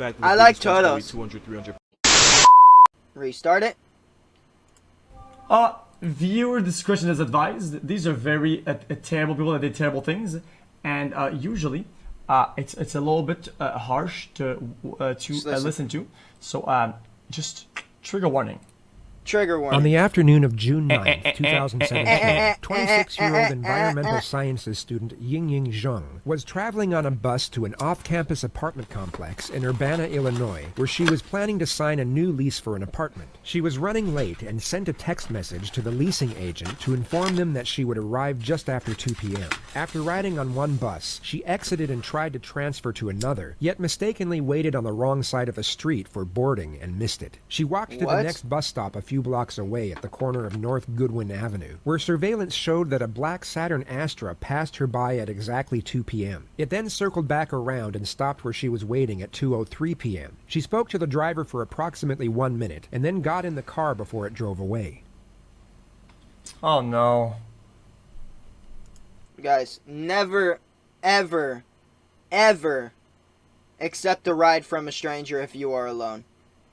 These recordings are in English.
fact I like turtles. 200, 300. Restart it. Viewer discretion is advised. These are very terrible people that did terrible things, and usually it's a little bit harsh to listen to. So just trigger warning. Trigger warning. On the afternoon of June 9th, 2017, 26-year-old environmental sciences student Ying Zheng was traveling on a bus to an off-campus apartment complex in Urbana, Illinois, where she was planning to sign a new lease for an apartment. She was running late and sent a text message to the leasing agent to inform them that she would arrive just after 2 p.m. After riding on one bus, she exited and tried to transfer to another, yet mistakenly waited on the wrong side of the street for boarding and missed it. She walked to the next bus stop a few blocks away at the corner of North Goodwin Avenue, where surveillance showed that a black Saturn Astra passed her by at exactly 2 p.m. It then circled back around and stopped where she was waiting at 2:03 p.m. She spoke to the driver for approximately 1 minute and then got in the car before it drove away. Oh no. Guys, never, ever, ever accept a ride from a stranger if you are alone.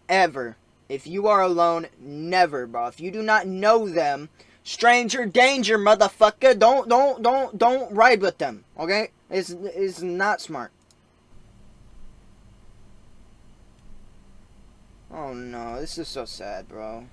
Ever. If you are alone, never, bro. If you do not know them, stranger danger, motherfucker. Don't ride with them, okay? It's not smart. Oh no, this is so sad, bro.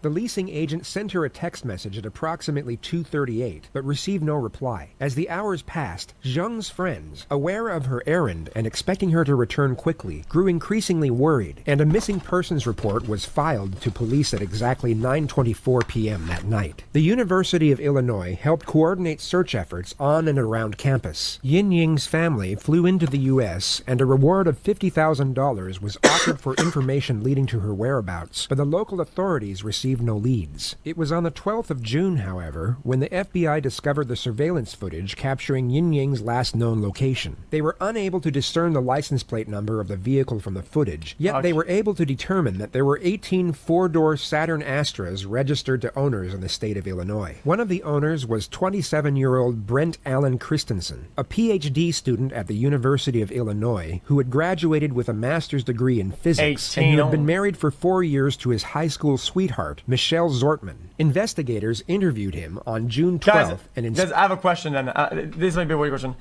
The leasing agent sent her a text message at approximately 2:38, but received no reply. As the hours passed, Zheng's friends, aware of her errand and expecting her to return quickly, grew increasingly worried, and a missing persons report was filed to police at exactly 9:24 p.m. that night. The University of Illinois helped coordinate search efforts on and around campus. Ying's family flew into the U.S., and a reward of $50,000 was offered for information leading to her whereabouts, but the local authorities received no leads. It was on the 12th of June, however, when the FBI discovered the surveillance footage capturing Ying's last known location. They were unable to discern the license plate number of the vehicle from the footage, yet they were able to determine that there were 18 four-door Saturn Astras registered to owners in the state of Illinois. One of the owners was 27-year-old Brendt Christensen, a PhD student at the University of Illinois who had graduated with a master's degree in physics and who had been married for 4 years to his high school sweetheart, Michelle Zortman. Investigators interviewed him on June 12th. Guys, I have a question, and this might be a weird question.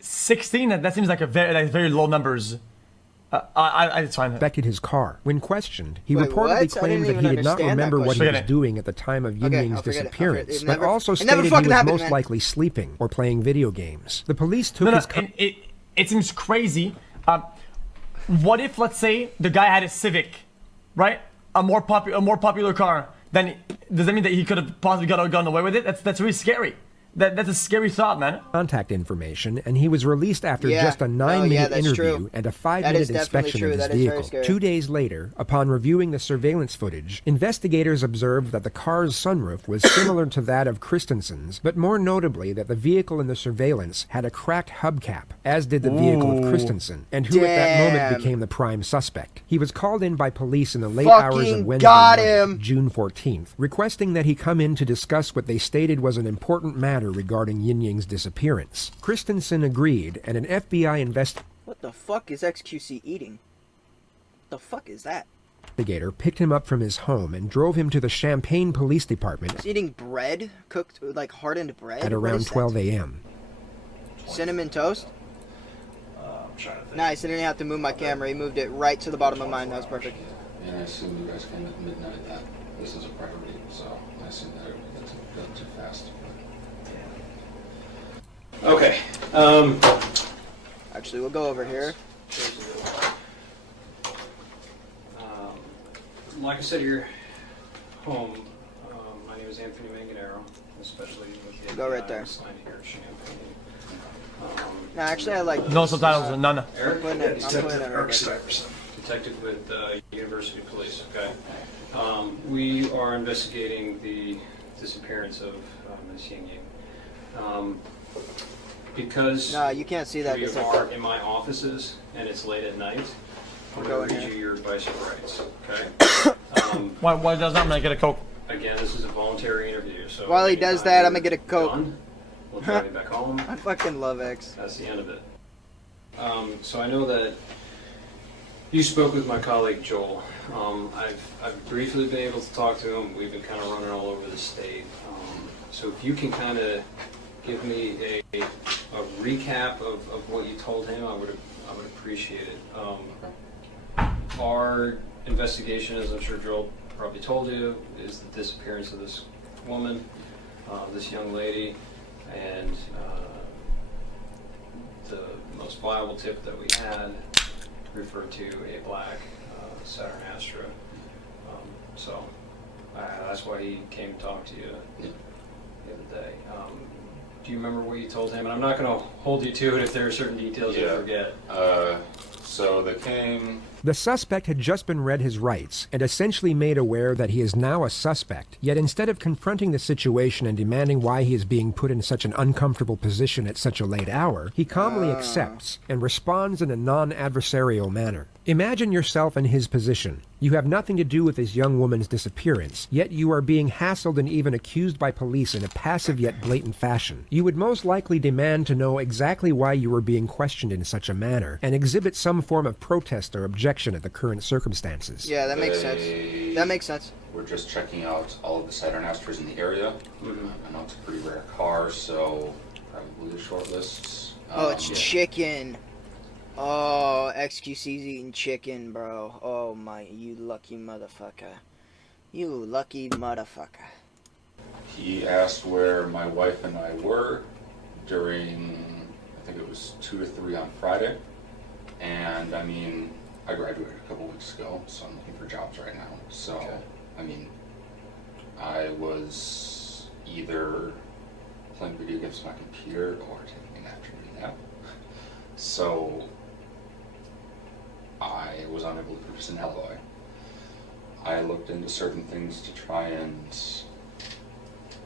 16, that seems like very low numbers. It's fine. Inspected his car. When questioned, he reportedly claimed that he did not remember what he was doing at the time of Ying's disappearance, but also stated he was most likely sleeping or playing video games. The police took his car. It seems crazy. What if, let's say, the guy had a Civic, right? A more popular car? Then does that mean that he could have possibly gotten away with it? That's really scary. That's a scary thought, man. Contact information, and he was released after just a 9-minute interview and a 5-minute inspection of his vehicle. 2 days later, upon reviewing the surveillance footage, investigators observed that the car's sunroof was similar to that of Christensen's, but more notably that the vehicle in the surveillance had a cracked hubcap, as did the vehicle of Christensen, and who at that moment became the prime suspect. He was called in by police in the late hours of Wednesday night, June 14th, requesting that he come in to discuss what they stated was an important matter regarding Ying's disappearance. Christensen agreed, and an FBI What the fuck is XQC eating? What the fuck is that? Investigator picked him up from his home and drove him to the Champaign Police Department. He's eating bread? Cooked, like, hardened bread? At around 12 a.m. Cinnamon toast? Nice, I didn't have to move my camera. He moved it right to the bottom of mine. That was perfect. And I assume you guys came at midnight that this is a priority, so I assume that everything got too fast. Okay. Actually, we'll go over here. Like I said, you're home. My name is Anthony Manganero, especially with the go right there. Sign here at Champaign. No, actually, I like no subtitles, none. Eric? I'm putting it right there. Detective with University Police. Okay. We are investigating the disappearance of Ms. Ying. Because no, you can't see that. we are in my offices and it's late at night, I'm Go going to in read you here. your advice of rights, okay? Why does that make it a Coke? Again, this is a voluntary interview, so... While he does that, I'm gonna get a anytime Coke. you're done, we'll drive you back home. I fucking love X. That's the end of it. So I know that you spoke with my colleague Joel. I've briefly been able to talk to him. We've been kind of running all over the state. So if you can kind of give me a recap of what you told him, I would appreciate it. Our investigation, as I'm sure Joel probably told you, is the disappearance of this woman, this young lady, and the most viable tip that we had referred to a black Saturn Astra. So that's why he came to talk to you the other day. Do you remember what you told him? And I'm not going to hold you to it if there are certain details you forget. So they came... The suspect had just been read his rights and essentially made aware that he is now a suspect. Yet instead of confronting the situation and demanding why he is being put in such an uncomfortable position at such a late hour, he calmly accepts and responds in a non-adversarial manner. Imagine yourself in his position. You have nothing to do with this young woman's disappearance, yet you are being hassled and even accused by police in a passive yet blatant fashion. You would most likely demand to know exactly why you were being questioned in such a manner, and exhibit some form of protest or objection at the current circumstances. Yeah, that makes sense. That makes sense. We're just checking out all of the Saturn Astras in the area. I know it's a pretty rare car, so probably a short list. Oh, it's chicken. Oh, XQC's eating chicken, bro. Oh my, you lucky motherfucker. You lucky motherfucker. He asked where my wife and I were during, I think it was 2 to 3 on Friday. And I mean, I graduated a couple weeks ago, so I'm looking for jobs right now. So, I mean, I was either playing video games on my computer or taking an afternoon nap. So, I was unable to produce an alibi. I looked into certain things to try and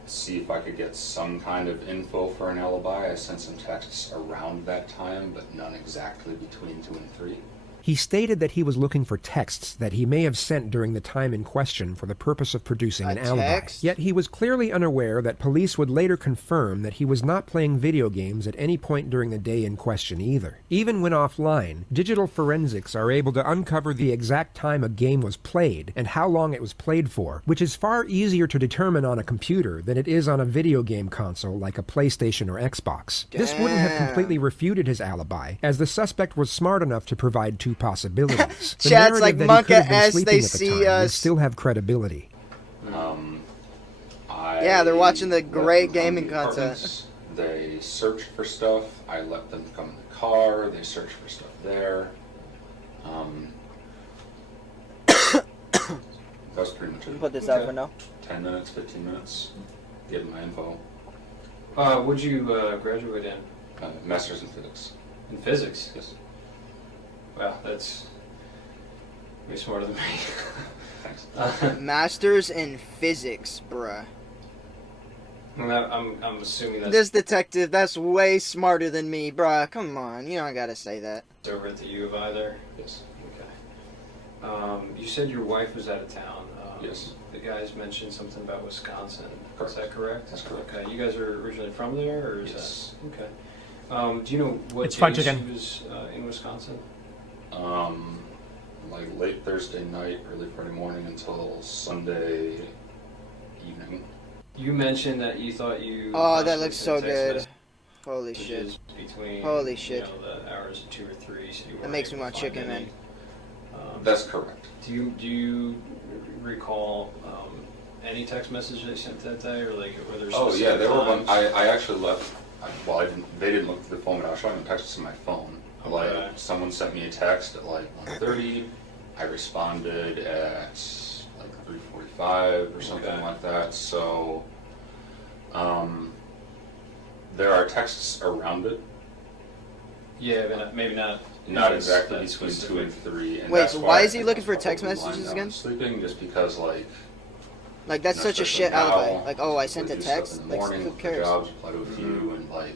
see if I could get some kind of info for an alibi. I sent some texts around that time, but none exactly between 2 and 3. He stated that he was looking for texts that he may have sent during the time in question for the purpose of producing an alibi. Text? Yet he was clearly unaware that police would later confirm that he was not playing video games at any point during the day in question either. Even when offline, digital forensics are able to uncover the exact time a game was played and how long it was played for, which is far easier to determine on a computer than it is on a video game console like a PlayStation or Xbox. This wouldn't have completely refuted his alibi, as the suspect was smart enough to provide 2 possibilities. The Chat's narrative like that he Monka could have been as sleeping they at the see time would us. still have credibility. Yeah, they're watching the let great them come gaming to the content. apartments. They searched for stuff. I let them come in the car. They searched for stuff there. That was pretty much it. Put this out for now. 10 minutes, 15 minutes. Give them my info. What'd you graduate in? Master's in physics. In physics? Yes. Wow, that's way smarter than me. Thanks. Masters in physics, bruh. I'm assuming that's This detective, that's way smarter than me, bruh. Come on, you don't gotta say that. over at the U of I there? Yes. Okay. You said your wife was out of town. Yes. The guys mentioned something about Wisconsin. Correct. Is that correct? That's correct. Okay. You guys are originally from there, or is Yes. that okay? Do you know what It's fried days chicken. she was in Wisconsin? Like late Thursday night, early Friday morning until Sunday evening. You mentioned that you thought you. Oh, that possibly looks sent so text good. Holy shit. messages Between, Holy shit. You know, the hours of 2 or 3, so you That weren't makes me able to want find chicken, any. man. That's correct. Do you recall any text message they sent that day, or like were there? Oh yeah, specific there were one. times? I actually left. Well, they didn't look through the phone, but I was showing them texts to my phone. Okay. Like someone sent me a text at like 1:30. I responded at like 3:45 or something Okay. like that. So, there are texts around it. Yeah, but maybe not. Not that exactly between specific. 2 and 3. And Wait, that's so why I is he think looking I'm for text probably lying messages down again? and Sleeping, just because like. Like, that's you know, such a especially shit now, alibi. Like, oh, I sent we a do stuff text? in the Like, morning, who for cares? jobs, apply to a few, and like,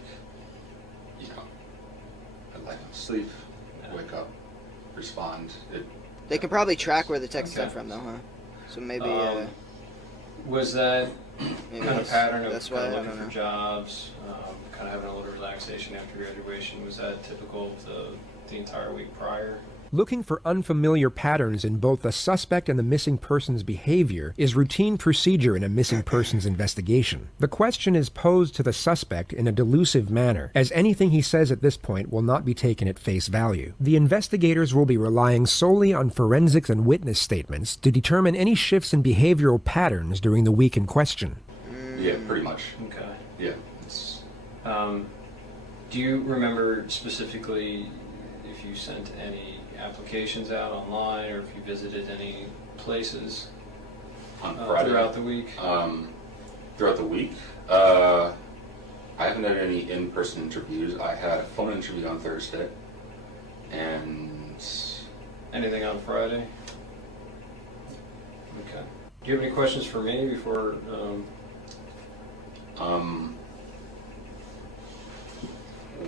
you know, I like to sleep, Yeah. wake up, respond. They can probably track where the text Okay. sent from, though, huh? So maybe, Was that maybe kind of pattern of that's kind why of I looking don't for know. jobs, kind of having a little relaxation after graduation? Was that typical of the entire week prior? Looking for unfamiliar patterns in both the suspect and the missing person's behavior is routine procedure in a missing persons investigation. The question is posed to the suspect in a delusive manner, as anything he says at this point will not be taken at face value. The investigators will be relying solely on forensics and witness statements to determine any shifts in behavioral patterns during the week in question. Yeah, pretty much. Okay. Yeah. It's, Do you remember specifically if you sent any applications out online or if you visited any places on Friday. throughout the week? Throughout the week, I haven't had any in-person interviews. I had a phone interview on Thursday, and Anything on Friday? Okay. Do you have any questions for me before?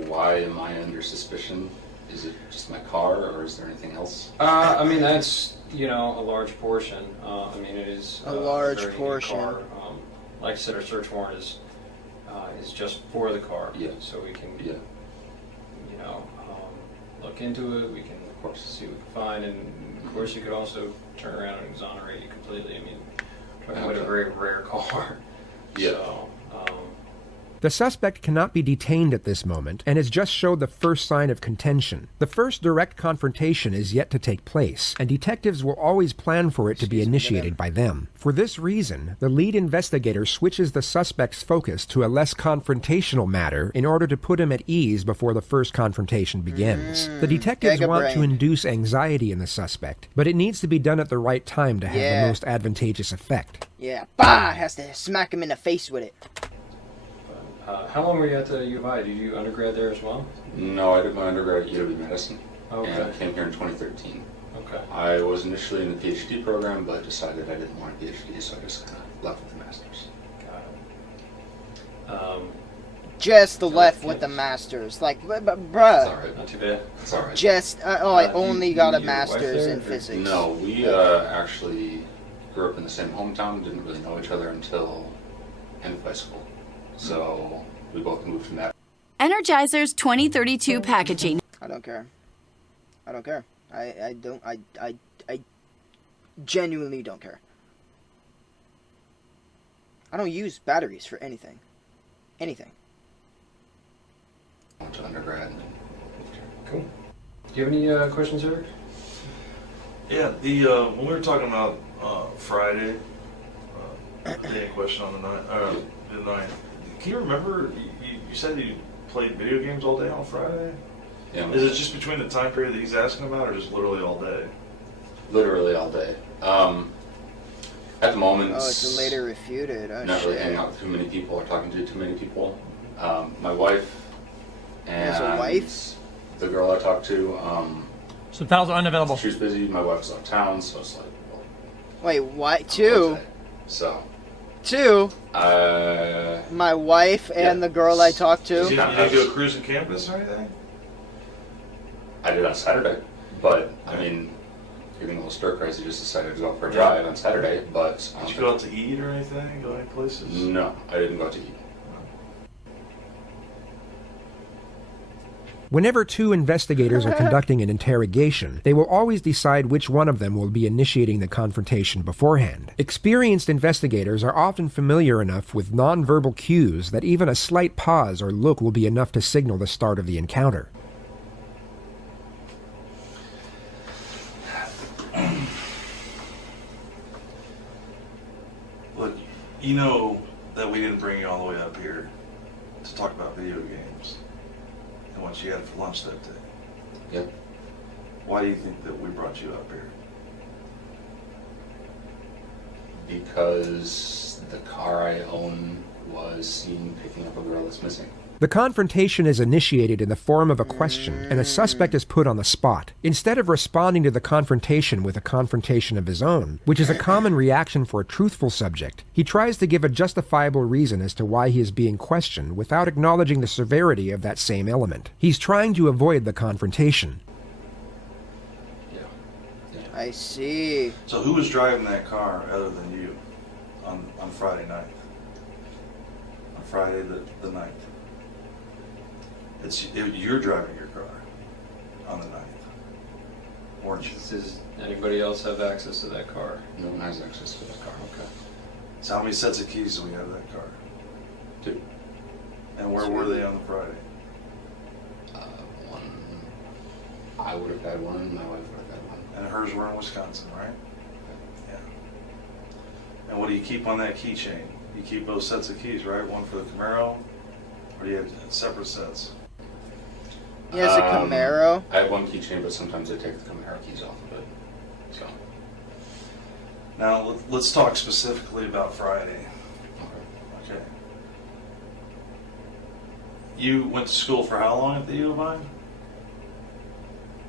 why am I under suspicion? Is it just my car, or is there anything else? I mean, that's, a large portion. I mean, it is A large very unique portion. car. Like I said, our search warrant is just for the car. Yeah. So we can, Yeah, look into it. We can, of course. see what we can find, and of course, you could also turn around and exonerate you completely. I mean, we're talking about a Okay. very rare car. Yeah. So, The suspect cannot be detained at this moment and has just showed the first sign of contention. The first direct confrontation is yet to take place, and detectives will always plan for it to be initiated by them. For this reason, the lead investigator switches the suspect's focus to a less confrontational matter in order to put him at ease before the first confrontation begins. The detectives want to Giga-brained. induce anxiety in the suspect, but it needs to be done at the right time to have Yeah. the most advantageous effect. Yeah, bah! Has to smack him in the face with it. how long were you at the U of I? Did you undergrad there as well? No, I did my undergrad at UW Medicine, Okay. and I came here in 2013. Okay. I was initially in the PhD program, but decided I didn't want a PhD, so I just kind of left with the master's. Got it. Just Yeah, left with the yes. masters. Like, It's bruh. alright. Not too bad. It's alright. Just, I you- only got a your wife master's there, in or- physics. No, we actually grew up in the same hometown, didn't really know each other until end of high school. So we both moved from that. Energizer's 2032 packaging. I don't care. I don't care. I genuinely don't care. I don't use batteries for anything. Anything. Went to undergrad and then moved here. Cool. Do you have any questions, Eric? Yeah, when we were talking about Friday, the day in question on the night, can you remember, you said you played video games all day on Friday? Yeah, Is it just between the time period that he's asking about, or just literally all day? literally all day. At the moment, Oh, it's later refuted. Oh, not really shit. hanging out with too many people or talking to too many people. My wife and has a wife? the girl I talked to, So files are unavailable. she was busy. My wife was out of town, so it's like, well, Wait, what? I'm Two? okay. So, Two? uh, My wife and Yeah. the girl I talked You to? didn't do a cruising campus or anything? I did on Saturday, but I mean, getting a little stir crazy, just decided to go out for a drive on Saturday. But Did you go out to eat or anything? Go any places? no, I didn't go out to eat. Whenever two investigators are conducting an interrogation, they will always decide which one of them will be initiating the confrontation beforehand. Experienced investigators are often familiar enough with nonverbal cues that even a slight pause or look will be enough to signal the start of the encounter. Look, you know that we didn't bring you all the way up here to talk about video games and what you had for lunch that day. Yep. Why do you think that we brought you up here? Because the car I own was seen picking up a girl that's missing. The confrontation is initiated in the form of a question, and a suspect is put on the spot. Instead of responding to the confrontation with a confrontation of his own, which is a common reaction for a truthful subject, he tries to give a justifiable reason as to why he is being questioned without acknowledging the severity of that same element. He's trying to avoid the confrontation. Look, you know that we didn't bring you all the way up here to talk about video games and what you had for lunch that day. Why do you think that we brought you up here? Because I see. So who was driving that car other than you on Friday night? On Friday the 9th. You're driving your car on the 9th, weren't you? Does anybody else have access to that car? No one has access to that car. Okay. So how many sets of keys do we have to that car? 2. And where were they on the Friday? One, I would have had one, and my wife would have had one. And hers were in Wisconsin, right? Yeah. And what do you keep on that keychain? You keep both sets of keys, right? One for the Camaro, or do you have separate sets? He has a Camaro. I have one keychain, but sometimes I take the Camaro keys off of it. So. Now let's talk specifically about Friday. Okay. Okay. You went to school for how long at the U of I?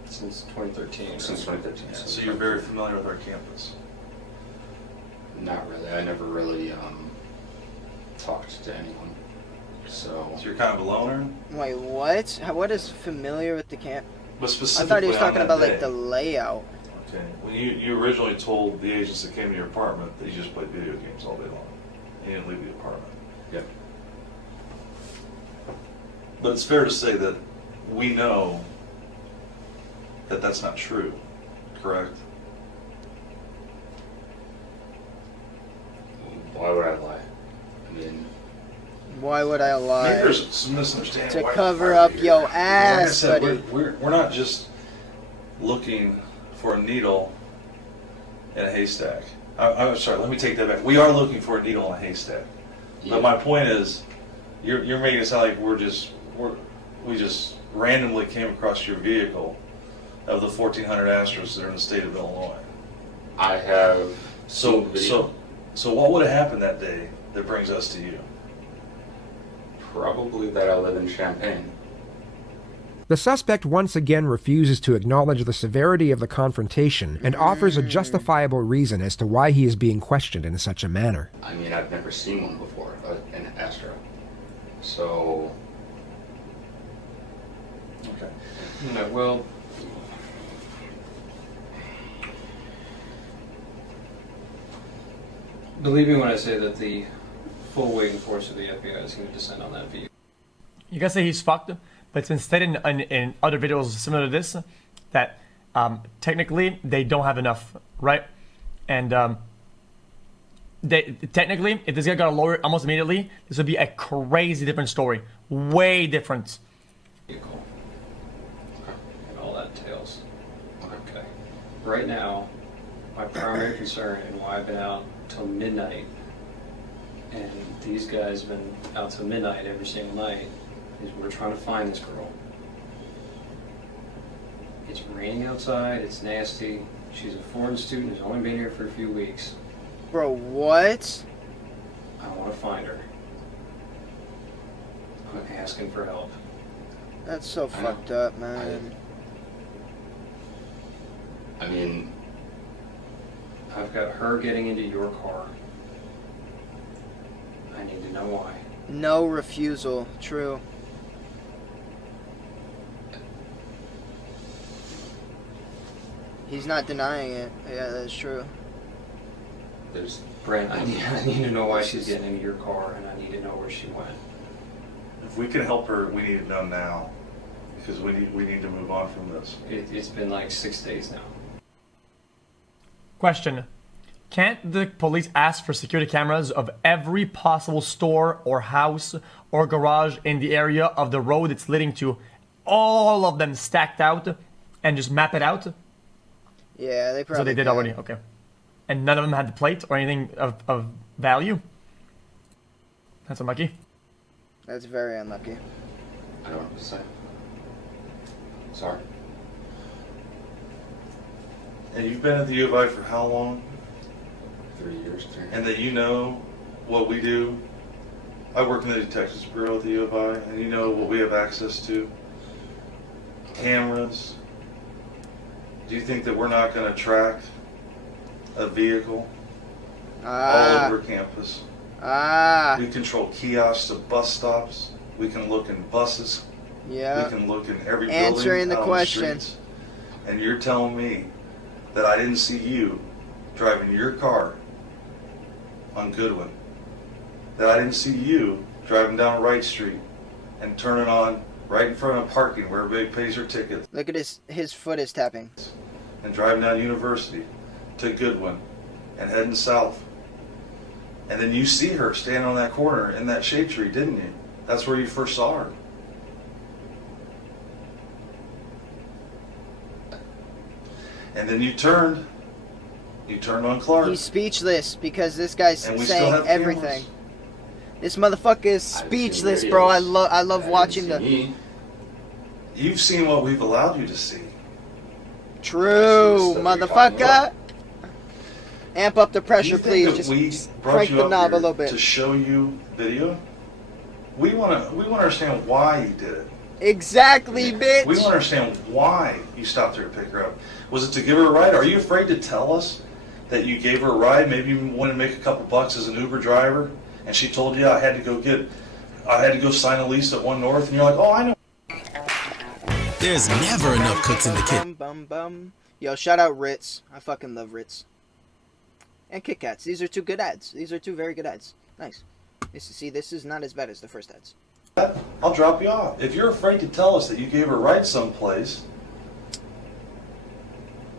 Since 2013. Since 2013. Yeah, so you're very familiar with our campus. Not really. I never really talked to anyone. So you're kind of a loner? Wait, what? What is familiar with the camp? But I specifically thought he was on talking that about day. like the layout. Okay. When you originally told the agents that came to your apartment that you just played video games all day long. You didn't leave the apartment. Yep. But it's fair to say that we know that that's not true, correct? Why would I lie? I mean, Why would I lie? Maybe there's some misunderstanding. To why- cover why up we're here. your Because ass, like I said, buddy. we're not just looking for a needle in a haystack. I'm sorry, let me take that back. We are looking for a needle in a haystack. yeah. But my point is, you're making it sound like we just randomly came across your vehicle of the 1,400 Astros that are in the state of Illinois. I have seen video. So what would have happened that day that brings us to you? Probably that I live in Champaign. The suspect once again refuses to acknowledge the severity of the confrontation and offers a justifiable reason as to why he is being questioned in such a manner. I mean, I've never seen one before, an Astro. So, Okay. No, well, believe me when I say that the full weight and force of the FBI is going to descend on that vehicle. You guys say he's fucked, but it's instead in other videos similar to this that technically they don't have enough, right? And they technically, if this guy got a lawyer almost immediately, this would be a crazy different story, way different. Vehicle. And all that entails. Okay. Right now, my primary concern and why I've been out till midnight, and these guys have been out till midnight every single night, is we're trying to find this girl. It's raining outside, it's nasty. She's a foreign student who's only been here for a few weeks. Bro, what? I want to find her. I'm asking for help. That's so I know. fucked up, man. I mean, I've got her getting into your car. I need to know why. No refusal. True. He's not denying it. Yeah, that's true. there's Brent, I need to know why she's getting into your car, and I need to know where she went. If we can help her, we need it done now, because we need to move on from this. It's been like 6 days now. Question: can't the police ask for security cameras of every possible store or house or garage in the area of the road it's leading to, all of them stacked out, and just map it out? Yeah, they probably. So they did can. already, okay. And none of them had the plate or anything of value? That's unlucky. That's very unlucky. I don't know what to say. Sorry. And you've been at the U of I for how long? 3 years. And that you know what we do. I work in the Detectives Bureau at the U of I, and you know what we have access to. Cameras. Do you think that we're not going to track a vehicle all over campus? We control kiosks at bus stops. We can look in buses. Yeah. We can look in every Answering building the out on question. streets. And you're telling me that I didn't see you driving your car on Goodwin. That I didn't see you driving down Wright Street and turning on right in front of parking where everybody pays their tickets. Look at his foot is tapping. And driving down University to Goodwin and heading south. And then you see her standing on that corner in that shade tree, didn't you? That's where you first saw her. And then you turned on Clark. He's speechless because this guy's And we still saying have everything. cameras. This motherfucker is speechless, bro. I love watching the. You've seen what we've allowed you to see. True, motherfucker. Amp up the pressure, You think please. that we Just brought crank you the up knob a here little bit. to show you video? We want to understand why you did it. Exactly, bitch. We want to understand why you stopped her to pick her up. Was it to give her a ride? Are you afraid to tell us that you gave her a ride? Maybe you wanted to make a couple bucks as an Uber driver, and she told you I had to go sign a lease at One North, and you're like, oh, I know. There's never enough cooks in the kitchen. Yo, shout out Ritz. I fucking love Ritz. And Kit Kats. These are two good ads. These are two very good ads. Nice. See, this is not as bad as the first ads. I'll drop you off. If you're afraid to tell us that you gave her a ride someplace,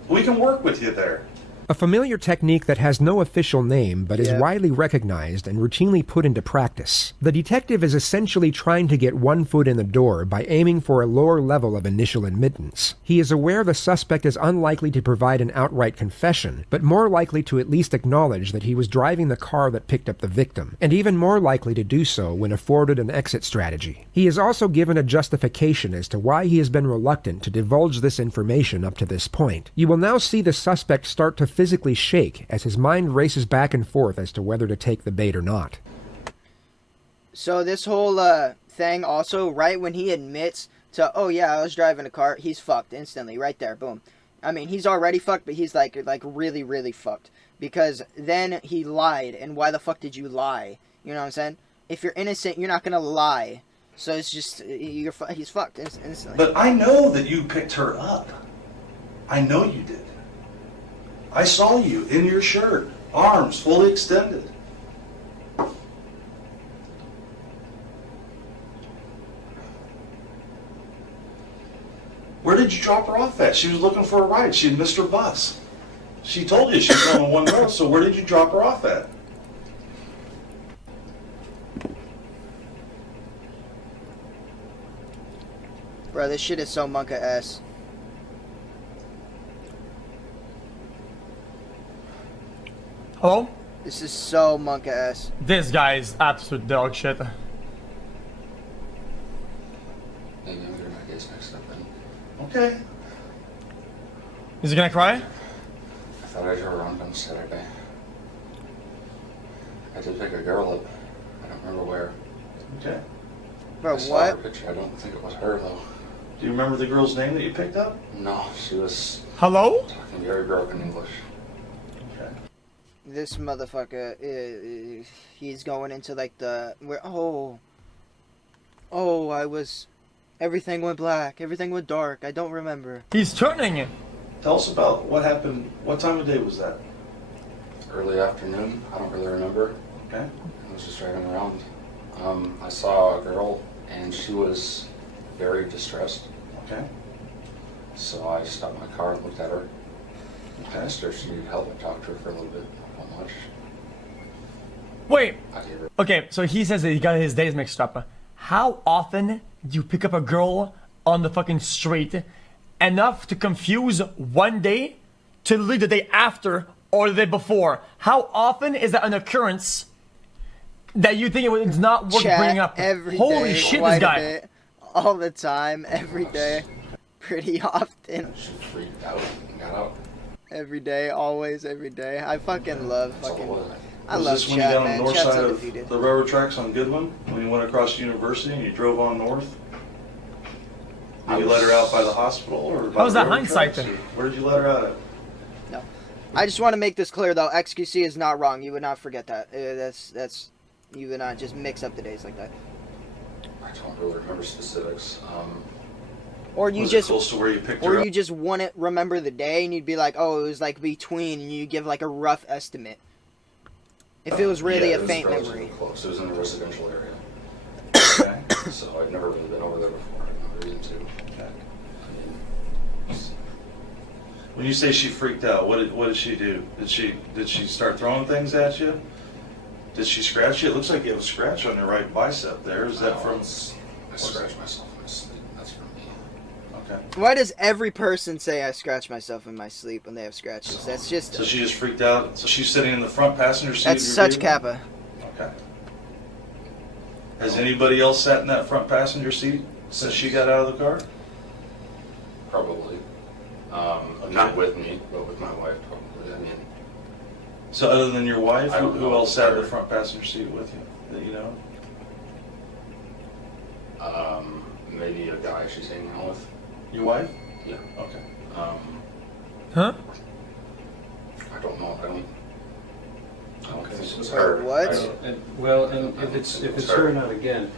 we can work with you there. A familiar technique that has no official name but is widely recognized and routinely put into practice. The detective is essentially trying to get one foot in the door by aiming for a lower level of initial admittance. He is aware the suspect is unlikely to provide an outright confession, but more likely to at least acknowledge that he was driving the car that picked up the victim, and even more likely to do so when afforded an exit strategy. He is also given a justification as to why he has been reluctant to divulge this information up to this point. You will now see the suspect start to physically shake as his mind races back and forth as to whether to take the bait or not. So this whole thing also, right when he admits to, oh yeah, I was driving a car, he's fucked instantly, right there, boom. I mean, he's already fucked, but he's like really, really fucked. Because then he lied, and why the fuck did you lie? You know what I'm saying? If you're innocent, you're not gonna lie. So it's just, he's fucked instantly. But I know that you picked her up. I know you did. I saw you in your shirt, arms fully extended. Where did you drop her off at? She was looking for a ride. She had missed her bus. She told you she was going on One North, so where did you drop her off at? Bro, this shit is so monka-ass. Hello? This is so monka-ass. This guy is absolute dog shit. Maybe I'm getting my case mixed up then. Okay. Is he gonna cry? I thought I drove around on Saturday. I did pick a girl up. I don't remember where. Okay. Bro, I saw her what? picture. I don't think it was her though. Do you remember the girl's name that you picked up? No, she was Hello? talking very broken English. Okay. This motherfucker, he's going into like the, everything went black, everything went dark, I don't remember. He's turning. Tell us about what happened. What time of day was that? Early afternoon. I don't really remember. Okay. I was just driving around. I saw a girl and she was very distressed. Okay. So I stopped my car and looked at her. I Okay. asked her if she needed help. I talked to her for a little bit. Not much. Wait. I gave her. Okay, so he says that he got his days mixed up. How often do you pick up a girl on the fucking street enough to confuse one day to leave the day after or the day before? How often is that an occurrence that you think it's not worth bringing up? Every Holy day, shit, quite this a guy. bit, all the time, every day, pretty often, She freaked out and got out. every day, always, every day. I fucking love That's all it fucking, was. I Was love this when you chat, got on the man. north Chat's side undefeated. of the railroad tracks on Goodwin? When you went across University and you drove on north? Did you let her out by the hospital or by How's the that railroad hindsight tracks, then? or where did you let her out at? No, I just want to make this clear though. XQC is not wrong. You would not forget that. That's you would not just mix up the days like that. I don't really remember specifics. Or you Was just it close to where you picked her or up? you just wouldn't remember the day and you'd be like, oh, it was like between, and you give like a rough estimate. If it was really Yeah, a it was faint relatively memory. close. It was in a residential area. Okay. So I'd never really been over there before. I had no reason to. Okay. I mean, When you say she freaked out, what did she do? Did she start throwing things at you? Did she scratch you? It looks like you have a scratch on your right bicep there. Is that from? I scratch myself in my sleep. That's from me. Okay. Why does every person say I scratch myself in my sleep when they have scratches? That's just So she just freaked out. So she's sitting in the front passenger seat. that's of your such vehicle? kappa. Okay. Has anybody else sat in that front passenger seat since she got out of the car? Probably. Not with me, but with my wife, probably. I mean, So other than your wife, I don't who know. else sat in the front passenger seat with you that you know? maybe a guy she's hanging out with. Your wife? Yeah. Okay. Huh? I don't know. I don't Okay, think it was so- her. What? And if it's her not again,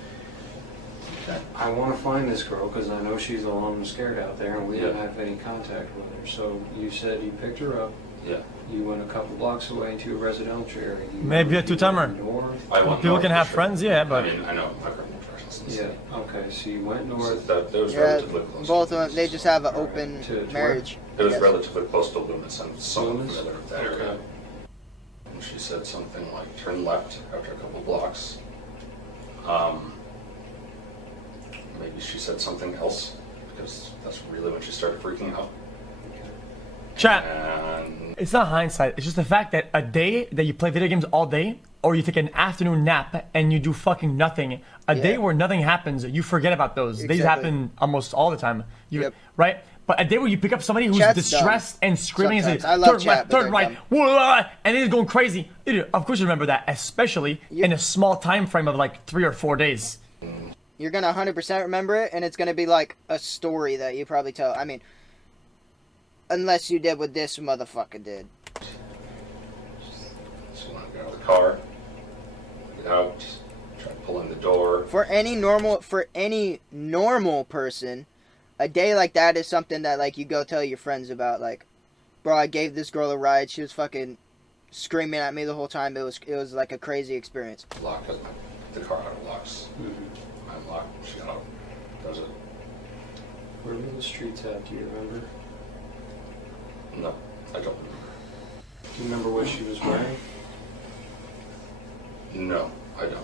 Okay. I want to find this girl because I know she's alone and scared out there, and we don't Yeah. have any contact with her. So you said you picked her up. Yeah. You went a couple blocks away into a residential area. Maybe a two-timer. North. I went People north can for have sure. friends, yeah, but I mean, I know my criminal license. Yeah. Okay. So you went So north. that was Yeah, relatively close. both of to them, they just have an open To where? marriage. It was Yes. relatively close to Loomis. I'm somewhat Loomis? familiar with that area. Okay. And she said something like, turn left after a couple blocks. Maybe she said something else, because that's really when she started freaking out. chat. And It's not hindsight. It's just the fact that a day that you play video games all day, or you take an afternoon nap and you do fucking nothing. A day Yeah. where nothing happens, you forget about those. These Exactly. happen almost all the time. Yep. Right? But a day where you pick up somebody who's Chat's distressed and screaming and Sometimes. say, I love turn chat, left, but turn they're right, and it's going crazy. Dude, of course you remember that, especially in a small time frame of like 3 or 4 days. You're gonna 100% remember it, and it's gonna be like a story that you probably tell. I mean, unless you did what this motherfucker did. she wanted to get out of the car, get out, try to pull in the door. For any normal person, a day like that is something that like you go tell your friends about. Like, bro, I gave this girl a ride. She was fucking screaming at me the whole time. It was like a crazy experience. Lock, because the car out of locks. I'm locked, she got out, does it. Where were the streets at? Do you remember? No, I don't remember. Do you remember what she was wearing? No, I don't.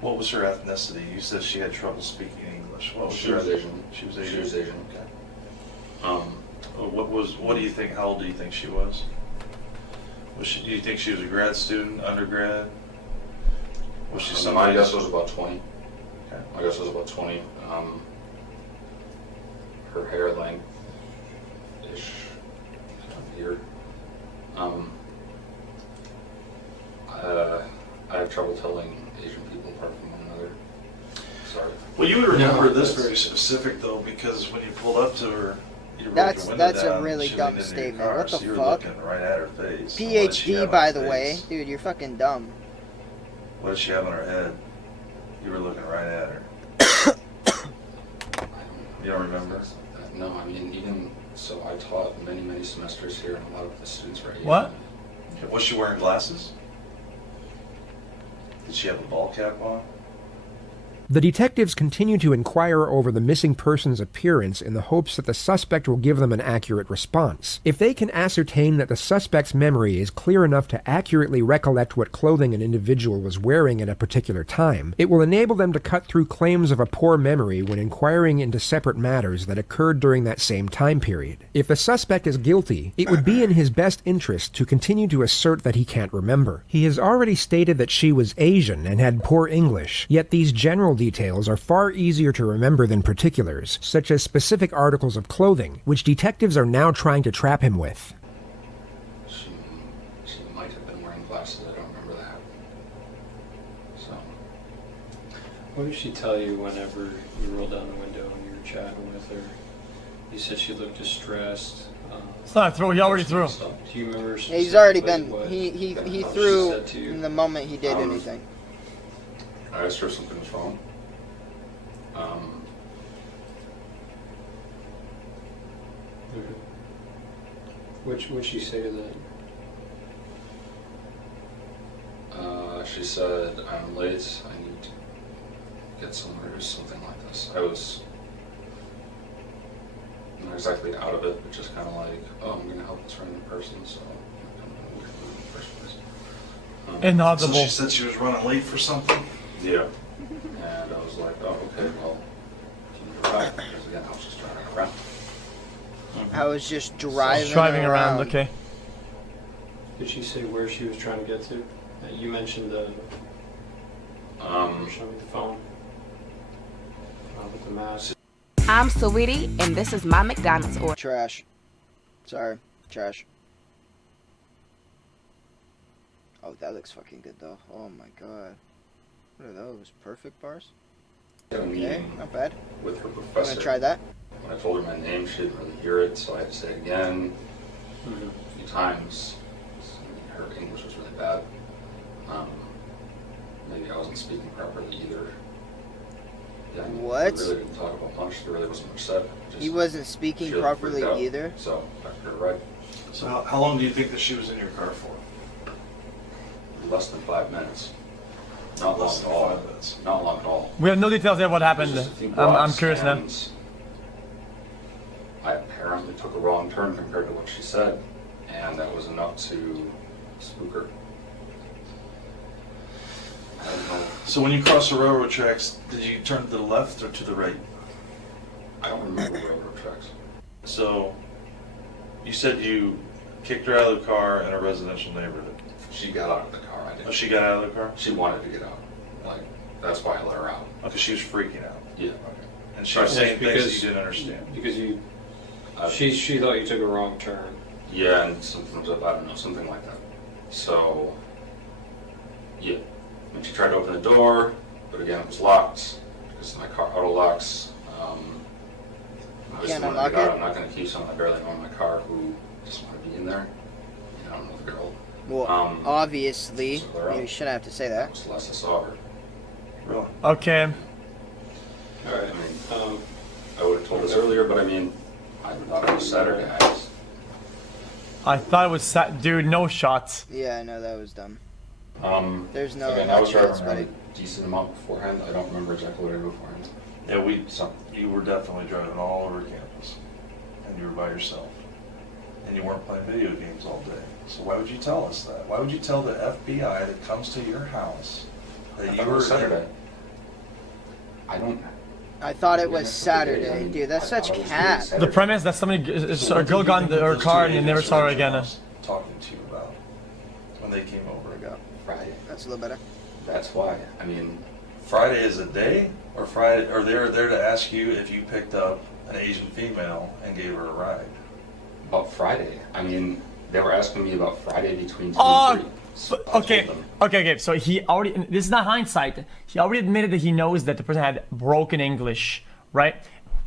What was her ethnicity? You said she had trouble speaking English. What was She was her? Asian. She was Asian. She was Asian. Okay. What do you think? How old do you think she was? Do you think she was a grad student, undergrad? Was she my somebody? guess was about 20. Okay. My guess was about 20. Her hair length ish, kind of weird. I have trouble telling Asian people apart from one another. Sorry. Well, you would remember No, this that's- very specific though, because when you pulled up to her, you rolled That's- your window that's a down, really she dumb leaned into your statement. car, What the so you were fuck? looking right at her face. And what did she have PhD, on by her the way, face? dude, you're fucking dumb. What did she have on her head? You were looking right at her. You don't remember? No, I mean, even so, I taught many, many semesters here, and a lot of the students were Asian. What? Was she wearing glasses? Did she have a ball cap on? The detectives continue to inquire over the missing person's appearance in the hopes that the suspect will give them an accurate response. If they can ascertain that the suspect's memory is clear enough to accurately recollect what clothing an individual was wearing at a particular time, it will enable them to cut through claims of a poor memory when inquiring into separate matters that occurred during that same time period. If the suspect is guilty, it would be in his best interest to continue to assert that he can't remember. He has already stated that she was Asian and had poor English, yet these general details are far easier to remember than particulars, such as specific articles of clothing, which detectives are now trying to trap him with. She might have been wearing glasses, I don't remember that. So, What did she tell you whenever you rolled down the window and you were chatting with her? You said she looked distressed. It's not a throw, he already threw. Do you remember? Yeah, he's already been. specifically He what she threw said to you? in the moment he did anything. I asked her if something was wrong. What'd she say to that? She said, I'm late, I need to get somewhere, or something like this. I was not exactly out of it, but just kind of like, oh, I'm going to help this random person, so I'm going to in the first place. Inaudible. So she said she was running late for something? Yeah. And I was like, oh, okay, well, can you drive? Because again, I was just driving around. I was just driving. Driving around. Okay. Did she say where she was trying to get to? You mentioned the. Show me the phone. With the maps. I'm Sweetie, and this is my McDonald's order. Trash. Sorry, trash. Oh, that looks fucking good though. Oh my god. What are those? Perfect bars? Okay, not bad. With her I'm professor. gonna try that. When I told her my name, she didn't really hear it, so I had to say it again a few times. Her English was really bad. Maybe I wasn't speaking properly either. Yeah, What? We really didn't talk about much. There really wasn't much said. Just, He wasn't speaking she looked properly freaked out, either. So I took her right. So how long do you think that she was in your car for? Less than 5 minutes. Not long Less at than all. 5 minutes. Not long at all. We have no details yet. What happened? Just a few I'm blocks, curious now. and I apparently took a wrong turn compared to what she said, and that was enough to spook her. I don't know. So when you crossed the railroad tracks, did you turn to the left or to the right? I don't remember railroad tracks. So you said you kicked her out of the car in a residential neighborhood. She got out of the car. I didn't. Oh, she got out of the car? She wanted to get out. Like, that's why I let her out. Because she was freaking out. Yeah. And she was saying things that Because- you didn't understand. Because you. She thought you took a wrong turn. Yeah, and something was up. I don't know, something like that. So, yeah. And she tried to open the door, but again, it was locked because my car auto locks. I just Can't wanted to unlock get out. it? I'm not going to keep someone I barely know in my car who just want to be in there. I don't know the girl. Well, obviously, so they're out. you shouldn't have to say That that. was the last I saw her. Really? Okay. All right. I mean, I would have told us earlier, but I mean, I thought it was Saturday. I thought it was dude. No shots. Yeah, I know that was dumb. There's no Again, I was driving chance, around buddy. a decent amount beforehand. I don't remember exactly what I did beforehand. Yeah, you were definitely driving all over campus. And you were by yourself. And you weren't playing video games all day. So why would you tell us that? Why would you tell the FBI that comes to your house that you were Saturday. I don't. I thought it was That's what it is. I Saturday, mean, dude. That's I such thought it was cap. Saturday. The premise that somebody, a girl got in her car and they never saw her again. Talking to you about when they came over. Friday. That's a little better. That's why. I mean, Friday is a day, or Friday, or they're there to ask you if you picked up an Asian female and gave her a ride. about Friday. I mean, they were asking me about Friday between 2 Oh, and 3. So I okay, told them. okay. So he already. This is not hindsight. He already admitted that he knows that the person had broken English, right?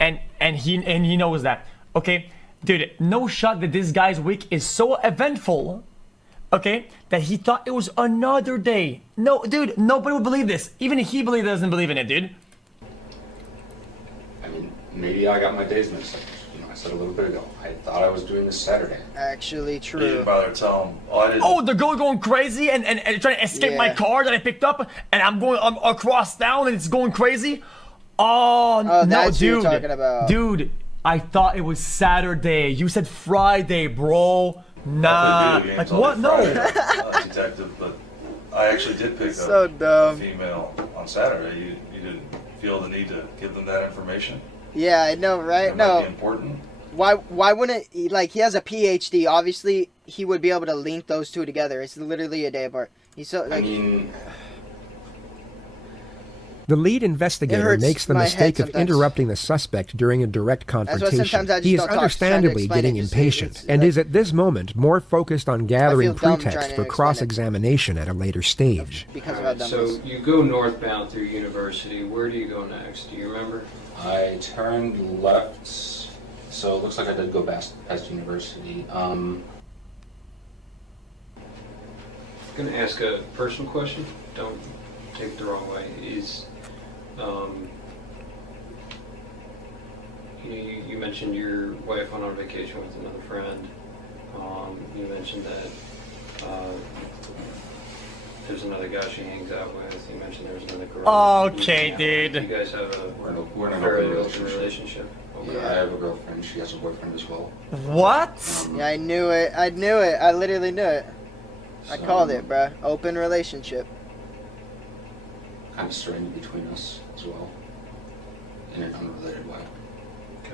And he knows that. Okay, dude. No shot that this guy's week is so eventful. Okay, that he thought it was another day. No, dude. Nobody would believe this. Even he doesn't believe in it, dude. I mean, maybe I got my days mixed up. You know, I said a little bit ago. I thought I was doing this Saturday. Actually, You true. didn't bother to tell them. Oh, I didn't. Oh, the girl going crazy and trying to escape my Yeah. car that I picked up, and I'm across town and it's going crazy. Oh, no, that's what you're dude. talking about. Dude, I thought it was Saturday. You said Friday, bro. I Nah. played video Like games all what? day No. Friday, detective, but I actually did pick So up a dumb. female on Saturday. You didn't feel the need to give them that information? Yeah, I know, right? That might be No. important. Why wouldn't he, like, he has a PhD. Obviously, he would be able to link those two together. It's literally a day apart. He's so I like mean, The lead investigator hurts makes the my mistake head of sometimes. interrupting the suspect during a direct why confrontation. sometimes I just He is don't talk, trying to understandably explain it, getting just- impatient it's and like- is at this moment more focused on gathering dumb trying pretext to for explain it. cross-examination at a later stage. because of how dumb it So is. you go northbound through University. Where do you go next? Do you remember? I turned left, so it looks like I did go past university. I'm gonna ask a personal question. Don't take it the wrong way. You mentioned your wife went on vacation with another friend. You mentioned that there's another guy she hangs out with. You mentioned there's another girl. Okay, dude. You guys have a We're in an fairly open open relationship. Okay. Yeah, I have a girlfriend. She has a boyfriend as well. What? Yeah, I knew it. I knew it. I literally knew it. I So, called it, bruh. Open relationship. Kind of strained between us as well, in an unrelated way.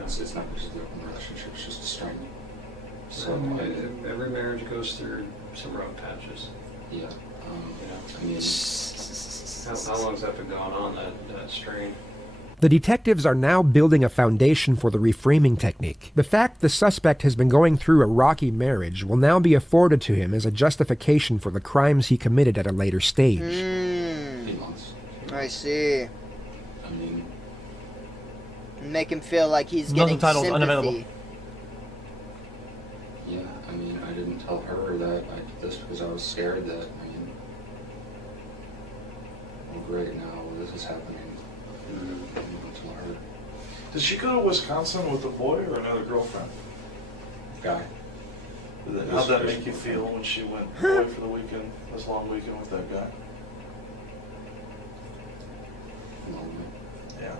It's not just the open relationship; it's just a strain. So Every marriage goes through some rough patches. yeah, I mean, How long's that been going on, that strain? The detectives are now building a foundation for the reframing technique. The fact the suspect has been going through a rocky marriage will now be afforded to him as a justification for the crimes he committed at a later stage. 8 months. I see. I mean, Make him feel like he's getting Non-titles sympathy. unavailable. yeah, I mean, I didn't tell her that I did this because I was scared that, I mean, oh great, now this is happening. I didn't tell her. Did she go to Wisconsin with a boy or another girlfriend? Guy. How'd that make you feel when she went away for the weekend, this long weekend with that guy? Lonely. Yeah.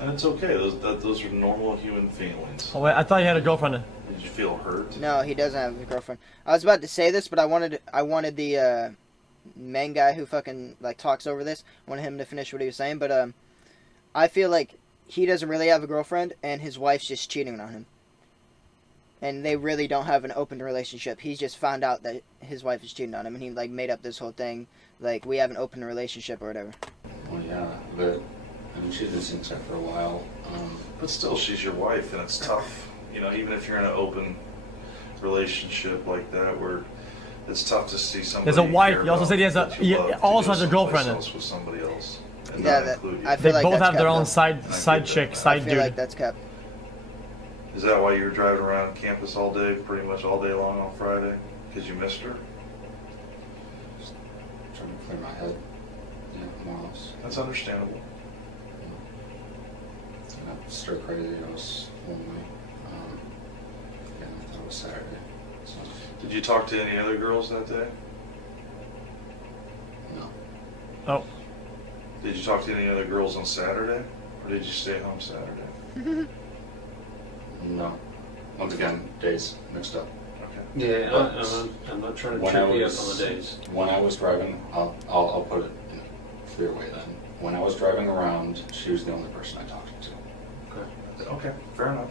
And it's okay. Those are normal human feelings. Oh wait, I thought you had a girlfriend. Did you feel hurt? No, he doesn't have a girlfriend. I was about to say this, but I wanted the main guy who fucking like talks over this. I wanted him to finish what he was saying, but I feel like he doesn't really have a girlfriend, and his wife's just cheating on him. And they really don't have an open relationship. He just found out that his wife is cheating on him, and he like made up this whole thing, like we have an open relationship or whatever. Well, yeah, but I mean, she's been since that for a while. But still, she's your wife, and it's tough. You know, even if you're in an open relationship like that, where it's tough to see somebody. There's a wife. care He also about said he has that you love he to also go has a someplace girlfriend. else with somebody else, and Yeah, not include you. I They feel like both that's have their kept own up. side chick, I side feel dude. like that's kept. Is that why you were driving around campus all day, pretty much all day long on Friday? Because you missed her? Just trying to clear my head. Yeah, more or less. That's understandable. And I'm stir crazy. I was lonely. And I thought it was Saturday. So, Did you talk to any other girls that day? no. Oh, Did you talk to any other girls on Saturday? Or did you stay home Saturday? No. Once again, days mixed up. Okay. Yeah, I'm not trying to When trip I you up was- on the days. When I was driving, I'll put it in a clear way then. When I was driving around, she was the only person I talked to. Okay, fair enough.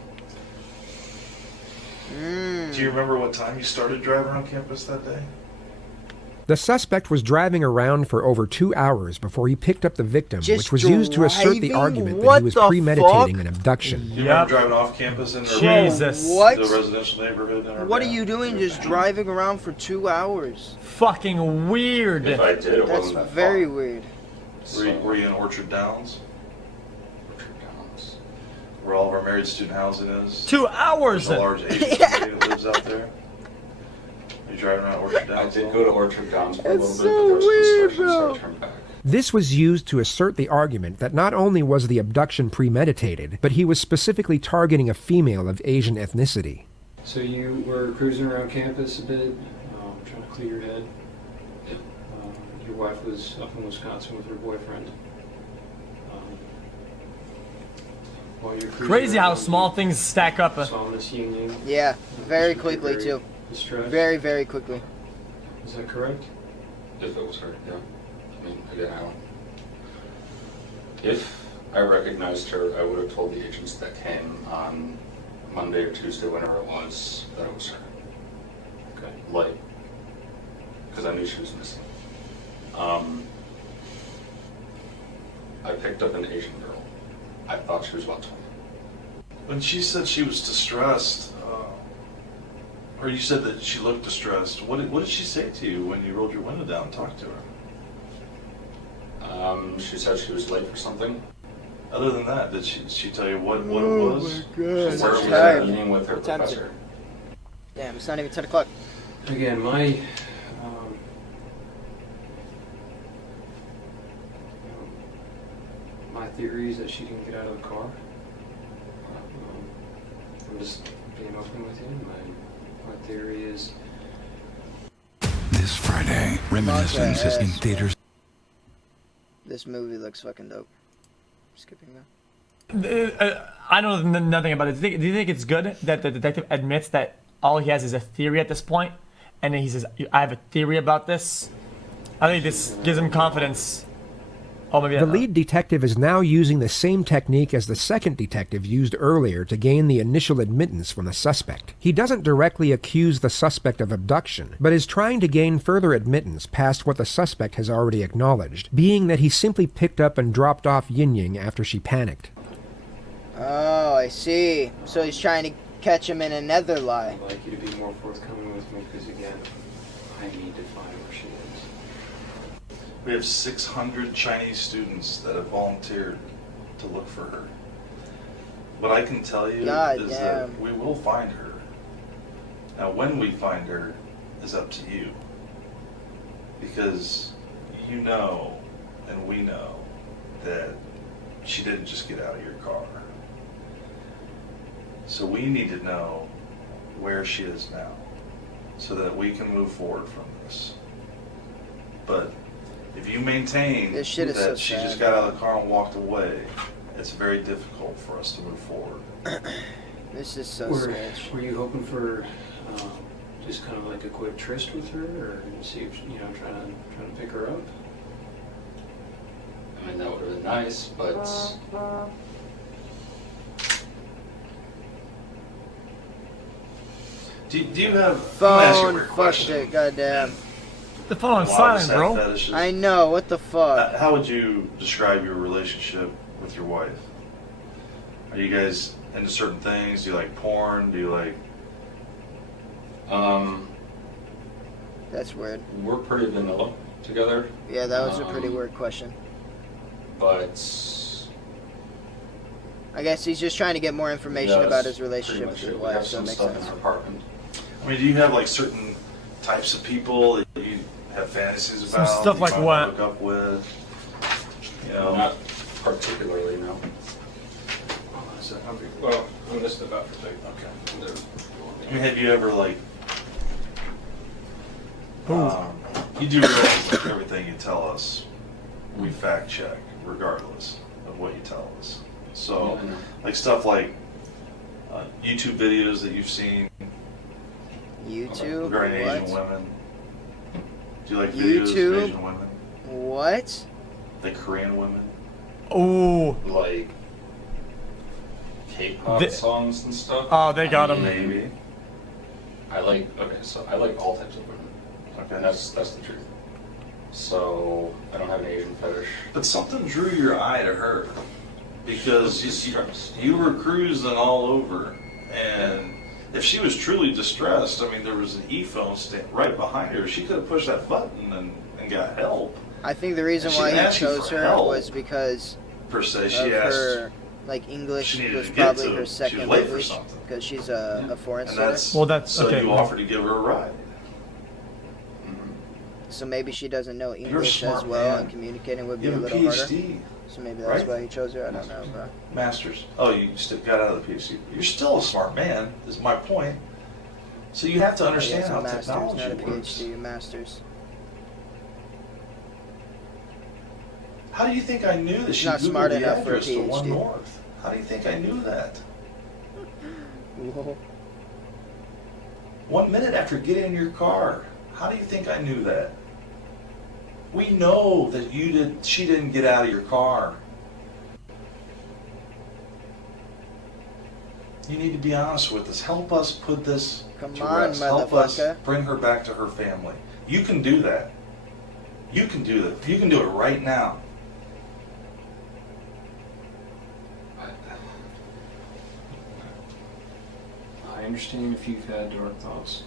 Mm. Do you remember what time you started driving on campus that day? The suspect was driving around for over 2 hours before he picked up the victim, Just which was used to assert the driving? argument that What he was the premeditating fuck? an abduction. You Yep. remember driving off campus in Jesus. What? the residential neighborhood? In What are Urbana? you doing just driving around for 2 hours? fucking weird. If I did, it That's wasn't that very far. weird. Were you in Orchard Downs, Orchard Downs. where all of our married student housing is? 2 hours. There's a large Asian community that lives out there. You driving around Orchard I Downs? did go to Orchard Downs for a That's little bit, but there so was weird, construction, so bro. I turned back. This was used to assert the argument that not only was the abduction premeditated, but he was specifically targeting a female of Asian ethnicity. So you were cruising around campus a bit, trying to clear your head. Yeah. Your wife was up in Wisconsin with her boyfriend. While you're cruising Crazy how around, small you thing stack up. saw Miss Union. Yeah, very She was quickly very too. distressed. Very, very quickly. Is that correct? If it was her, yeah. I mean, again, I don't. If I recognized her, I would have told the agents that came on Monday or Tuesday, whenever it was, that it was her. Okay. Like, because I knew she was missing. I picked up an Asian girl. I thought she was about 20. When she said she was distressed, or you said that she looked distressed, what did she say to you when you rolled your window down and talked to her? She said she was late for something. Other than that, did she tell you what it was? She God. said she was tired. at a meeting with her What time is it? professor. Damn, it's not even 10 o'clock. Again, my my theory is that she didn't get out of the car. I'm just being open with you. My theory is This Friday, Reminiscences in theaters. This movie looks fucking dope. Skipping that. I know nothing about it. Do you think it's good that the detective admits that all he has is a theory at this point, and then he says, "I have a theory about this"? I think this gives him confidence. Oh, maybe The lead detective is now using the same technique as the second detective used earlier to gain the initial admittance from the suspect. He doesn't directly accuse the suspect of abduction, but is trying to gain further admittance past what the suspect has already acknowledged, being that he simply picked up and dropped off Yin-Ying after she panicked. Oh, I see. So he's trying to catch him in another lie. I'd like you to be more forthcoming with me because, again, I need to find where she is. We have 600 Chinese students that have volunteered to look for her. What I can tell you is that we will find her. Now, when we find her is up to you. Because you know, and we know, that she didn't just get out of your car. So we need to know where she is now, so that we can move forward from this. But if you maintain that she just got out of the car and walked away, it's very difficult for us to move forward. This is so sketch. Were you hoping for just kind of like a quick tryst with her, or see if trying to pick her up? I mean, that would have been nice, but do you have phone? Fucked it, goddamn. The phone on silent, bro. Fetishes? I know. What the fuck? How would you describe your relationship with your wife? Are you guys into certain things? Do you like porn? Do you like? That's weird. We're pretty vanilla together. Yeah, that was a pretty weird question. But I guess he's just trying to get more information about his relationship with his wife, so it makes sense. In our apartment. I mean, do you have like certain types of people that you have fantasies about? Some stuff like what? Hook up with? You know, not particularly, no. Well, I'm just about to take. Okay. I mean, have you ever like? You do realize that everything you tell us, we fact check, regardless of what you tell us. So, like stuff like YouTube videos that you've seen. YouTube? Regarding What? Asian women. Do you like videos of Asian women? What? Like Korean women? Ooh. Like K-pop songs and stuff. Oh, they got him. Maybe. I like all types of women. Okay. That's the truth. So I don't have an Asian fetish. But something drew your eye to her because you were cruising all over, and if she was truly distressed, I mean, there was an e-phone stand right behind her. She could have pushed that button and got help. I think the reason why he chose her was because per se, of her like English was probably her second language because she's a foreign student. So you offered to give her a ride. So maybe she doesn't know English as well, and communicating would be a little harder. So maybe that's why he chose her. I don't know, bro. Masters. Oh, you got out of the PhD. You're still a smart man. Is my point. So you have to understand how technology not a works. PhD, a master's. How do you think I knew that she not Googled smart the enough for a address to One PhD. North? How do you think I knew that? Whoa. 1 minute after getting in your car, how do you think I knew that? We know that she didn't get out of your car. You need to be honest with us. Help us put this to rest. Help us bring her back to her family. You can do that. You can do that. You can do it right now. I understand if you've had dark thoughts.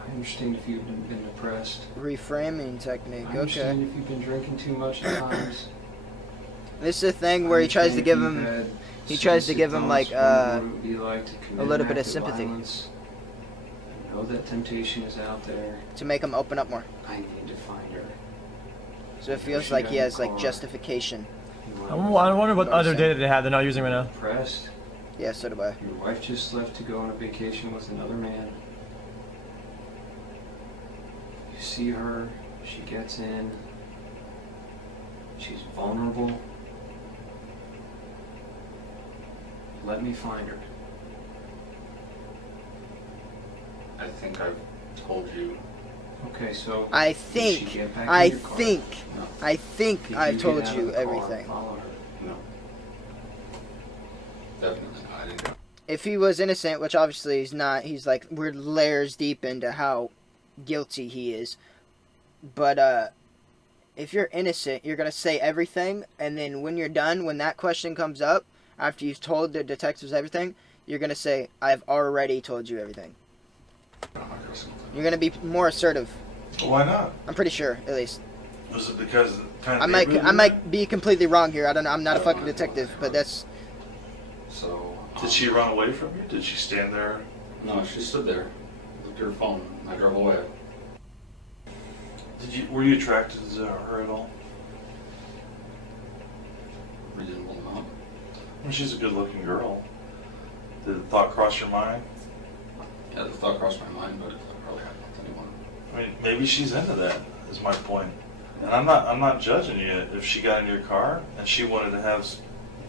I understand if you've been depressed. Reframing technique, I understand if you've been drinking too much at times. This is a thing where he tries to give him, like a little bit of sympathy. I know that temptation is out there. To make him open up more. I need to find her. So it feels like he has like justification. I wonder what other data they have they're not using right now. Depressed. Yeah, so do I. Your wife just left to go on a vacation with another man. You see her, she gets in, she's vulnerable. Let me find her. I think I've told you. Okay, so I did she think, get back I in your car? think, No. I think Did I you told get out you of the car and everything. follow her? No. Definitely not. I didn't. If he was innocent, which obviously he's not, he's like, we're layers deep into how guilty he is. But, if you're innocent, you're gonna say everything, and then when you're done, when that question comes up, after you've told the detectives everything, you're gonna say, I've already told you everything. You're gonna be more assertive. Well, why not? I'm pretty sure, at least. Was it because of the kind I of might, neighborhood I you're might be completely wrong here. I don't know. I'm not a fucking detective, but that's. So. Did she run away from you? Did she stand there? No, she stood there, looked at her phone, and I drove away. Were you attracted to her at all? Reasonable amount. I mean, she's a good-looking girl. Did the thought cross your mind? Yeah, the thought crossed my mind, but it probably happened with anyone. I mean, maybe she's into that. Is my point. And I'm not judging you. If she got in your car and she wanted to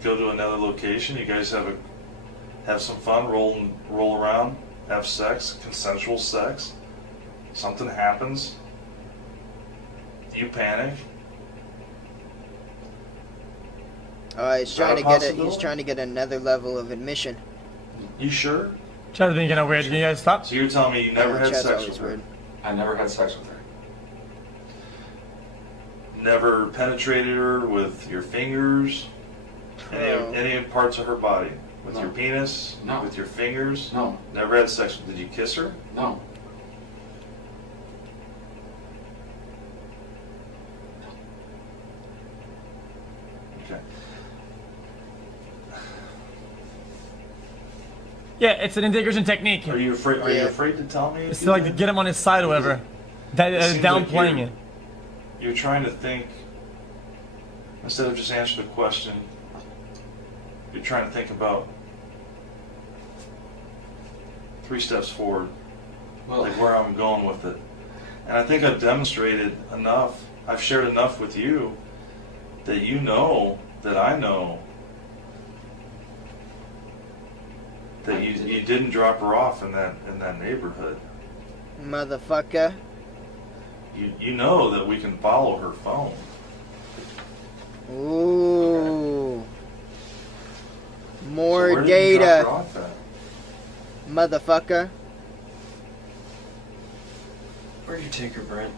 go to another location, you guys have some fun, roll around, have sex, consensual sex. Something happens. You panic. He's trying to get it. He's trying to get another level of admission. You sure? Chad's being kind of weird. Can you guys stop? So you're telling me you never had Chad's sex always with her? weird. I never had sex with her. Never penetrated her with your fingers? No. Any parts of her body? With No. your penis? No. With your fingers? No. Never had sex. Did you kiss her? No. Okay. Yeah, it's an integration technique. Are you afraid? Are you afraid to tell me? It's to like get him on his side or whatever. That Seems like downplaying it. You're trying to think, instead of just answer the question, you're trying to think about 3 steps forward, Well, like where I'm going with it. And I think I've demonstrated enough, I've shared enough with you that you know that I know that you didn't drop her off in that neighborhood. Motherfucker. You know that we can follow her phone. Ooh. So More where did you drop data. her off at? Motherfucker. Where'd you take her, Brent?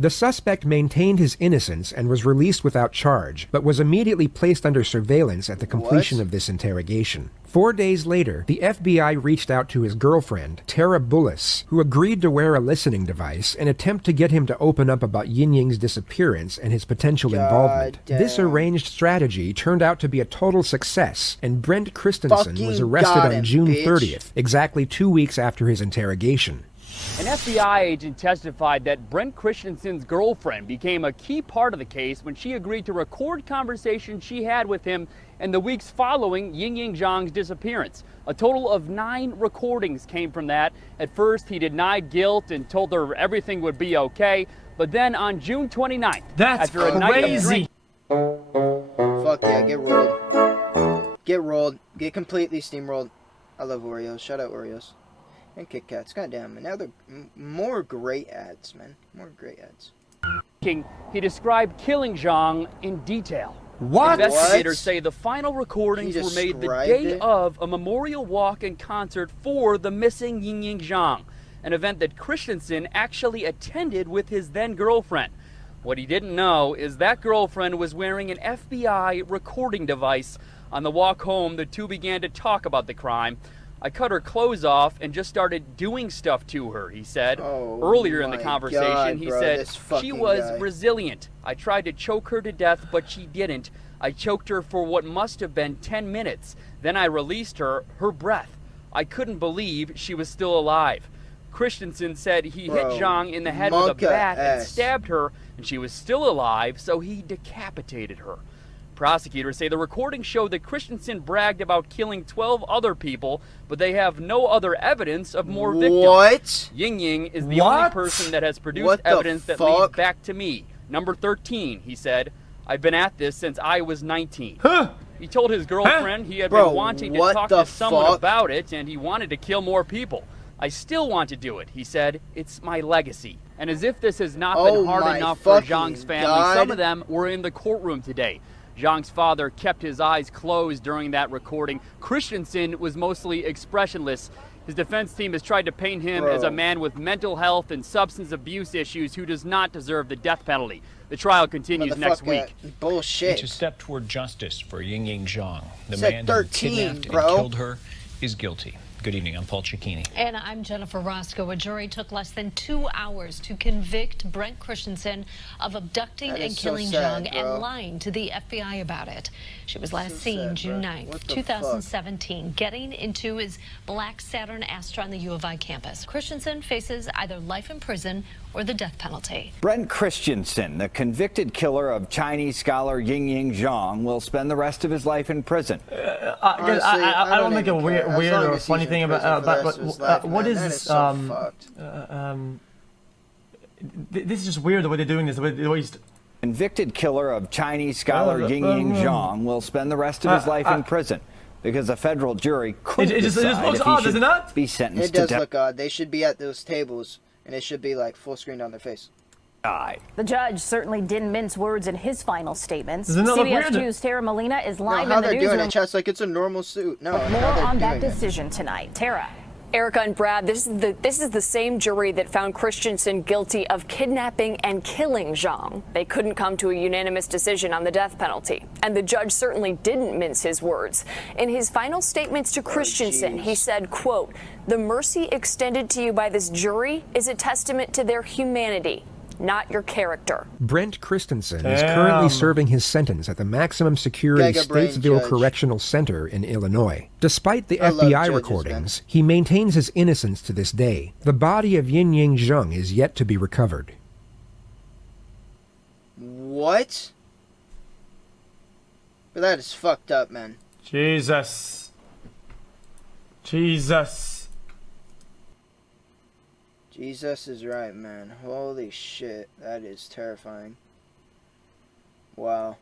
The suspect maintained his innocence and was released without charge, but was immediately placed under surveillance at the completion of this interrogation. 4 days later, the FBI reached out to his girlfriend, Tara Bullis, who agreed to wear a listening device and attempt to get him to open up about Yin Ying's disappearance and his potential involvement. This arranged strategy turned out to be a total success, and Brendt Christensen was Fucking arrested got on him, June bitch. 30th, exactly 2 weeks after his interrogation. An FBI agent testified that Brendt Christensen's girlfriend became a key part of the case when she agreed to record conversations she had with him in the weeks following Ying Zhang's disappearance. A total of 9 recordings came from that. At first, he denied guilt and told her everything would be okay. But then on June 29th, That's after a night of crazy. Fuck yeah, get rolled. Get rolled. Get completely steamrolled. I love Oreos. Shout out Oreos. And Kit Kats. Goddamn. And now they're more great ads, man. More great ads. he described killing Zhang in detail. What? Investigators say the final recordings He were made the described day it? of a memorial walk and concert for the missing Ying Zhang, an event that Christensen actually attended with his then-girlfriend. What he didn't know is that girlfriend was wearing an FBI recording device. On the walk home, the two began to talk about the crime. I cut her clothes off and just started doing stuff to her, he said. Earlier in the my conversation, God, he bro, said, this she fucking was guy. resilient. I tried to choke her to death, but she didn't. I choked her for what must have been 10 minutes. Then I released her breath. I couldn't believe she was still alive. Christensen said he hit Zhang in the head with a bat and stabbed her, and she was still alive, so he decapitated her. Prosecutors say the recording showed that Christensen bragged about killing 12 other people, but they have no other evidence of more victims. What? Ying Ying is the only person that has produced evidence that leads back to me. Number 13, he said. I've been at this since I was 19. He told his girlfriend he had been wanting to talk to someone about it, and he wanted to kill more people. I still want to do it, he said. It's my legacy. And as if this has not been hard enough for Zhang's family, some of them were in the courtroom today. Zhang's father kept his eyes closed during that recording. Christensen was mostly expressionless. His defense team has tried to paint him as a man with mental health and substance abuse issues who does not deserve the death penalty. The trial continues next week. Bullshit. It's a step toward justice for Ying Ying Zhang. The man who kidnapped and killed her is guilty. Good evening, I'm Paul Cicchini. And I'm Jennifer Roscoe. A jury took less than 2 hours to convict Brendt Christensen of abducting and killing Zhang and lying to the FBI about it. She was last seen June 9th, 2017, getting into his black Saturn Astra on the U of I campus. Christensen faces either life in prison or the death penalty. Brendt Christensen, the convicted killer of Chinese scholar Ying Ying Zhang, will spend the rest of his life in prison. Honestly, I don't make a weird or funny thing about what is this? This is just weird the way they're doing this. The way he's convicted killer of Chinese scholar Ying Ying Zhang will spend the rest of his life in prison because a federal jury could decide if he should be sentenced to death. It does look odd. They should be at those tables, and it should be like full screen on their face. The judge certainly didn't mince words in his final statements. CBS 2's Tara Molina is live how in the they're doing newsroom. it, Chess, like it's a normal suit. No, More on that decision tonight. Tara. Erica and Brad, this is the same jury that found Christensen guilty of kidnapping and killing Zhang. They couldn't come to a unanimous decision on the death penalty, and the judge certainly didn't mince his words. In his final statements to Christensen, he said, quote, "The mercy extended to you by this jury is a testament to their humanity, not your character." Brendt Christensen is currently serving his sentence at the maximum security Statesville Correctional Center in Illinois. Despite the FBI recordings, he maintains his innocence to this day. The body of Ying Ying Zhang is yet to be recovered. What? But that is fucked up, man. Jesus. Jesus is right, man. Holy shit. That is terrifying. Wow.